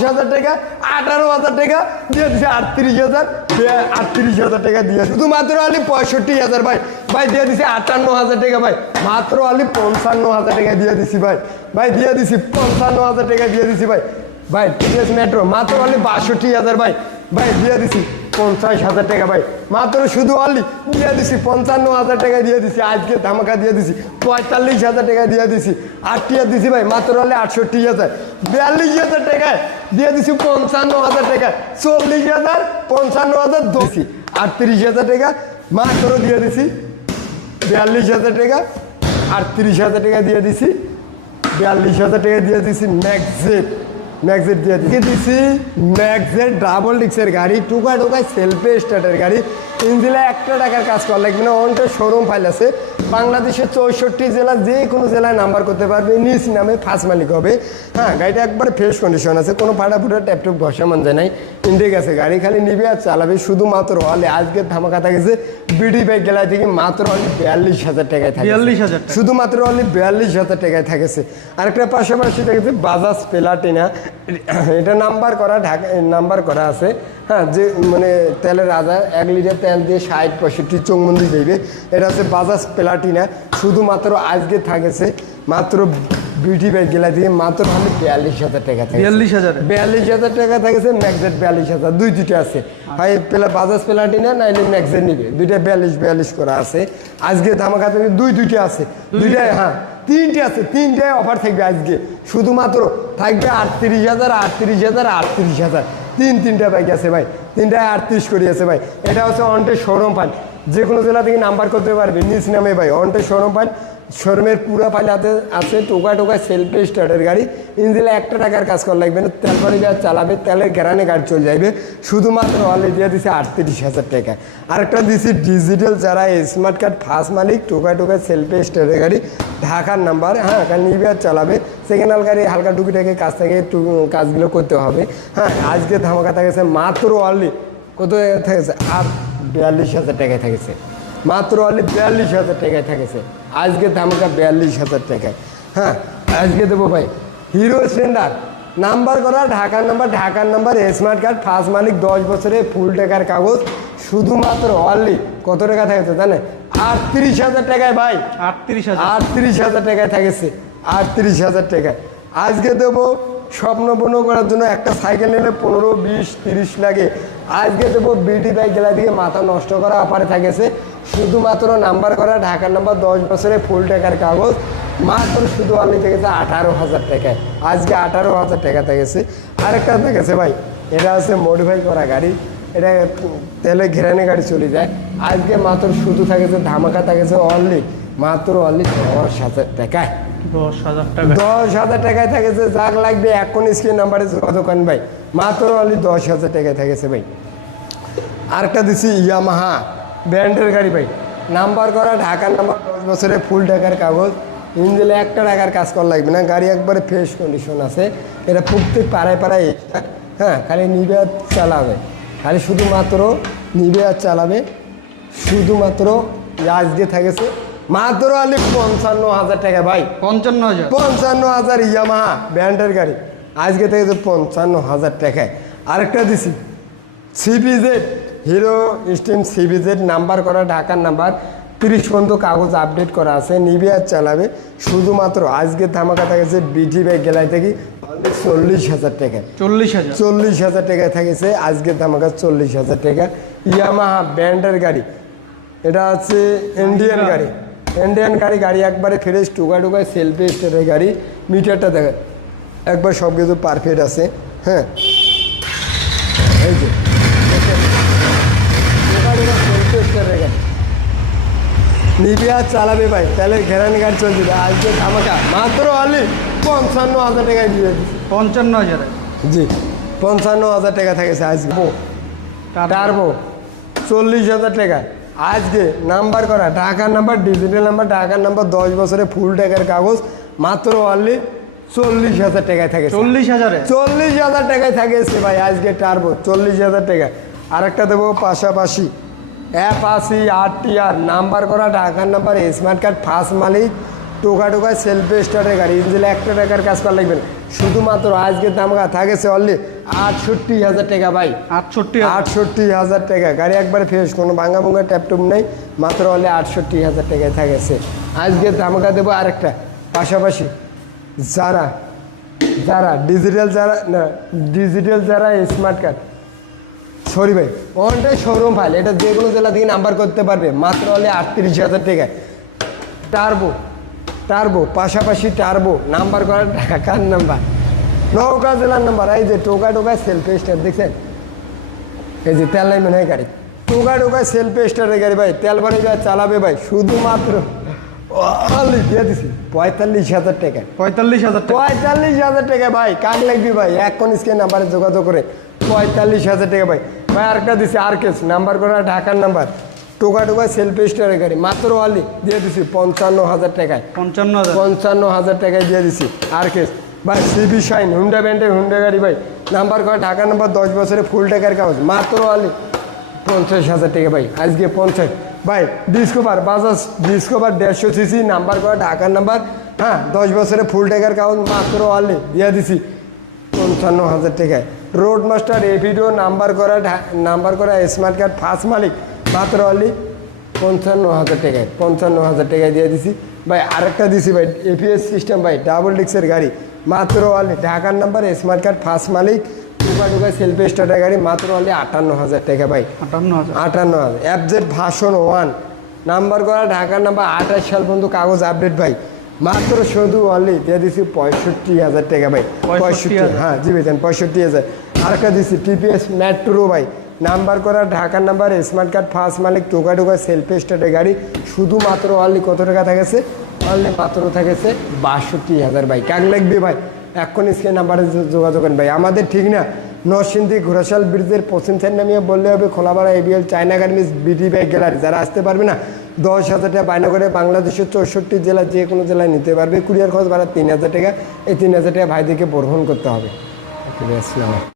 10,000 টাকা, 18,000 টাকা দিয়ে দিছি 38,000, 38,000 টাকা দিয়ে শুধুমাত্র আলি 65,000 ভাই, ভাই দিয়ে দিছি 58,000 টাকা ভাই, মাত্র আলি 55,000 টাকা দিয়ে দিছি ভাই, ভাই দিয়ে দিছি 55,000 টাকা দিয়ে দিছি ভাই, ভাই টিভিএস মেট্রো মাত্র আলি 62,000 ভাই, ভাই দিয়ে দিছি 50,000 টাকা ভাই, মাত্র শুধু অনলি দিয়ে দিছি 55,000 টাকা দিয়ে দিছি, আজকে ধামাকা দিয়ে দিছি 45,000 টাকা দিয়ে দিছি, 8 দিছি ভাই, মাত্র হলে 68,000, 42,000 টাকায় দিয়ে দিছি 55,000 টাকা, 40,000, 55,000 দিছি, 38,000 টাকা মাত্র দিয়ে দিছি, 42,000 টাকা, 38,000 টাকা দিয়ে দিছি, 42,000 টাকা দিয়ে দিছি ম্যাক্সেট দিয়ে দিছি, ম্যাক্সেট ডাবল ডিক্সের গাড়ি, টুকায় সেলফে স্টার্টের গাড়ি, ইঞ্জিনে 1 টাকার কাজ করা লাগবে না, অনটা শোরুম ফাইল আছে, বাংলাদেশের 64 জেলা যে কোনো জেলায় নাম্বার করতে পারবে, নিজ নামে ফার্স্ট মালিক হবে। হ্যাঁ, গাড়িটা একবারে ফ্রেশ কন্ডিশন আছে, কোনো ফাটাফুটা ট্যাপটুপ ঘষা মান যায় নাই, ইন্ডিক আছে, গাড়ি খালি নিবে আর চালাবে, শুধুমাত্র হলে আজকের ধামাকা থাকেছে বিডি বাইক গেলায় থেকে মাত্র হলে 42,000 টাকায় থাকে, 42,000 শুধুমাত্র হলে 42,000 টাকায় থাকেছে। আরেকটা পাশাপাশি থাকেছে বাজাজ প্লাটিনা, এটা নাম্বার করা, ঢাকা নাম্বার করা আছে। হ্যাঁ, যে মানে তেলের রাজা, 1 লিটার তেল দিয়ে 60-65 চৌমন্দি যাইবে, এটা হচ্ছে বাজাজ প্লাটিনা, শুধুমাত্র আজকে থাকেছে মাত্র বিউটি বাইক গেলা দিয়ে মাত্র হলে 42,000 টাকা থাকে, 42,000 টাকা থাকেছে। ম্যাক্সেট 42,000, দুইটা আছে, হয় বাজাজ প্লাটিনা নাইলে ম্যাক্সেট নিবে, দুইটা 42 করা আছে। আজকে ধামাকা থেকে দুইটা আছে, দুইটাই, হ্যাঁ 3টে আছে, 3টায় অফার থাকবে আজকে, শুধুমাত্র থাকবে 38,000, 38,000, 38,000, তিনটা বাইক আছে ভাই, 3টায় 38 করে আছে ভাই। এটা হচ্ছে অনটে শোরুম পান, যে কোনো জেলা থেকে নাম্বার করতে পারবে নিজ নামে ভাই, অনটে শোরুম পান, শোরুমের পুরো ফাইল হাতে আছে, টোকায় সেলফে স্টার্টের গাড়ি, ইঞ্জিনে 1 টাকার কাজ করা লাগবে না, তেল পরে যা চালাবে, তেলের গ্যারানে গাড়ি চলে যাবে, শুধুমাত্র হলে দিয়ে দিছে 38,000 টাকা। আরেকটা দিছি ডিজিটাল, যারা স্মার্ট কার্ড ফার্স্ট মালিক, টোকায় সেলফে স্টার্টের গাড়ি, ঢাকার নাম্বার, হ্যাঁ কারণ নিবে আর চালাবে, সেকেন্ড হ্যান্ড গাড়ি হালকা টুকিটাকে কাজ থেকে একটু কাজগুলো করতে হবে। হ্যাঁ, আজকে ধামাকা থাকেছে মাত্র অনলি কত থাকেছে, 42,000 টাকায় থাকেছে, মাত্র অনলি 42,000 টাকায় থাকেছে আজকে ধামাকা, 42,000 টাকায়। হ্যাঁ, আজকে দেবো ভাই হিরো স্প্লেন্ডার নাম্বার করা, ঢাকার নাম্বার, স্মার্ট কার্ড, ফার্স্ট মালিক, 10 বছরে ফুল টাকার কাগজ, শুধুমাত্র অনলি কত টাকা থাকেছে জানেন, 38,000 টাকায় ভাই, 38,000 টাকায় থাকেছে, 38,000 টাকায়। আজকে দেবো স্বপ্ন পূর্ণ করার জন্য, একটা সাইকেল নিলে 15, 20, 30 লাগে, আজকে দেবো বিটি বাইক গেলা দিয়ে মাথা নষ্ট করা অফারে থাকেছে, শুধুমাত্র নাম্বার করা, ঢাকার নাম্বার, 10 বছরে ফুল টাকার কাগজ, মাত্র শুধু অনলি থেকেছে 18,000 টাকায়, আজকে 18,000 টাকা থেকেছে। আরেকটা থেকেছে ভাই, এটা হচ্ছে মডিফাই করা গাড়ি, এটা তেলে ঘেরানে গাড়ি চলে যায়, আজকে মাত্র শুধু থাকেছে ধামাকা থাকেছে অনলি মাত্র অনলি 10,000 টাকায়, 10,000 টাকায় থাকেছে। যাক লাগবে এখন স্ক্রিন নাম্বারে দোকান ভাই, মাত্র অনলি 10,000 টাকায় থাকেছে ভাই। আরেকটা দিছি ইয়ামাহা ব্র্যান্ডের গাড়ি ভাই, নাম্বার করা, ঢাকার নাম্বার, 10 বছরে ফুল টাকার কাগজ, ইঞ্জিনে 1 টাকার কাজ করা লাগবে না, গাড়ি একবারে ফ্রেশ কন্ডিশন আছে, এটা প্রত্যেক পাড়ায়, হ্যাঁ খালি নিবে আর চালাবে, খালি শুধুমাত্র নিবে আর চালাবে, শুধুমাত্র আজকে থাকেছে মাত্র অনলি 55,000 টাকা ভাই, 55,000 ইয়ামাহা ব্র্যান্ডের গাড়ি, আজকে থেকেছে 55,000 টাকায়। আরেকটা দিছি CBZ, hero steam CBZ, number করা, ঢাকার নাম্বার, 30 পর্যন্ত কাগজ আপডেট করা আছে, নিবে আর চালাবে, শুধুমাত্র আজকে ধামাকা থাকেছে বিটি বাইক গেলাই থেকে 40,000 টাকা, 40,000 টাকায় থাকেছে আজকে ধামাকা, 40,000 টাকা। ইয়ামাহা ব্র্যান্ডের গাড়ি, এটা হচ্ছে ইন্ডিয়ান গাড়ি, গাড়ি একবারে ফ্রেশ, টোকায় সেলফে স্টার্টের গাড়ি, মিটারটা দেখেন একবার সব কিছু পারফেক্ট আছে। হ্যাঁ, এই যে সেলফে স্টার্টের গাড়ি, নিবে আর চালাবে ভাই, তাহলে ঘেরানি গাড়ি চলছে, আজকে ধামাকা মাত্র অনলি 55,000 টাকায় দিয়ে দিচ্ছি, 55,000, জি 55,000 টাকা থাকেছে আজকে। টার্বো 40,000 টাকা, আজকে নাম্বার করা, ঢাকার নাম্বার, ডিজিটাল নাম্বার, ঢাকার নাম্বার, 10 বছরে ফুল টাকার কাগজ, মাত্র অনলি 40,000 টাকায় থাকে, 40,000 টাকায় থাকেছে ভাই আজকে টার্বো, 40,000 টাকা। আরেকটা দেবো পাশাপাশি অ্যাপাচি RTR, নাম্বার করা, ঢাকার নাম্বার, স্মার্ট কার্ড, ফার্স্ট মালিক, টোকায় সেলফে স্টার্টের গাড়ি, ইঞ্জিনে 1 টাকার কাজ করা লাগবে না, শুধুমাত্র আজকে দাম থাকেছে অনলি 68,000 টাকা ভাই। 68,000 টাকা গাড়ি একবারে ফ্রেশ, কোনো ভাঙা ভুঙ্গা ট্যাপটুপ নেই, মাত্র অনলি 68,000 টাকায় থাকেছে। আজকে দামকা দেবো আরেকটা পাশাপাশি যারা যারা ডিজিটাল যারা স্মার্ট কার্ড, সরি ভাই ওখানটাই শোরুম ফাইল, এটা যে কোনো জেলা থেকে নাম্বার করতে পারবে মাত্র হলে 38,000 টাকায়। টার্বো পাশাপাশি টার্বো নাম্বার করা ঢাকার নাম্বার, নৌকা জেলার নাম্বার। এই যে টোকা সেলফ স্টার দেখছেন, এই যে তেল নাই মনে হয় গাড়ি, টোকা সেলফ স্টারের গাড়ি ভাই, তেল ভরে যা চালাবে ভাই শুধুমাত্র দিয়ে দিছি 45,000 টাকায়। 45,000 টাকা ভাই, কাক লাগবি ভাই, এখন স্ক্রিন নাম্বারে যোগাযোগ করে 45,000 টাকা ভাই। ভাই আরেকটা দিছি আরকেস নাম্বার করা ঢাকার নাম্বার, টোকা সেলফ স্টারের গাড়ি, মাত্র অনলি দিয়ে দিছি 55,000 টাকায়। 55,000 টাকায় দিয়ে দিছি আরকেস ভাই। সিবি শাইন হুন্ডা ব্যান্ডের হুন্ডা গাড়ি ভাই, নাম্বার করা ঢাকার নাম্বার, 10 বছরে ফুল টাকার কাগজ, মাত্র অনলি 50,000 টাকা ভাই। আজকে 50 ভাই। Discover Bajaj discover 150 CC number করা ঢাকার নাম্বার, হ্যাঁ 10 বছরে ফুল টাকার কাগজ, মাত্র অনলি দিয়ে দিছি 55,000 টাকায়। রোড মাস্টার এভিডো নাম্বার করা স্মার্ট কার্ড ফার্স্ট মালিক, মাত্র অনলি 55,000 টাকায়। 55,000 টাকায় দিয়ে দিছি ভাই। আরেকটা দিছি ভাই এপিএস সিস্টেম ভাই, ডাবল ডিক্সের গাড়ি, মাত্র অনলি ঢাকার নাম্বার স্মার্ট কার্ড ফার্স্ট মালিক, টোকা সেলফ স্টার্টার গাড়ি, মাত্র অনলি 58,000 টাকা ভাই। 58,000 FZ ভার্সন 1 নাম্বার করা ঢাকার নাম্বার, 28 সাল পর্যন্ত কাগজ আপডেট ভাই, মাত্র শুধু অনলি দিয়ে দিছি 65,000 টাকা ভাই। 65, হ্যাঁ জি ভাই 65,000। আরেকটা দিছি টিপিএস মেট্রো ভাই, নাম্বার করা ঢাকার নাম্বার স্মার্ট কার্ড ফার্স্ট মালিক, টোকা সেলফ স্টার্টের গাড়ি, শুধুমাত্র অনলি কত টাকা থাকেছে, অনলি মাত্র থাকেছে 62,000 ভাই। কাক লাগবে ভাই, এখন স্ক্রিন নাম্বারে যোগাযোগ করেন ভাই। আমাদের ঠিক না নরসিংদী ঘোড়াশাল ব্রিজের পশ্চিম সাইড নামিয়ে বললে হবে Kholapara ABL China garments BD bag gallery. যারা আসতে পারবে না 10,000 টাকা বায়না করে বাংলাদেশের 64 জেলা যে কোনো জেলায় নিতে পারবে। কুরিয়ার খরচ ভাড়া 3,000 টাকা, এই 3,000 টাকা ভাইদেরকে বহন করতে হবে। আসসালাম।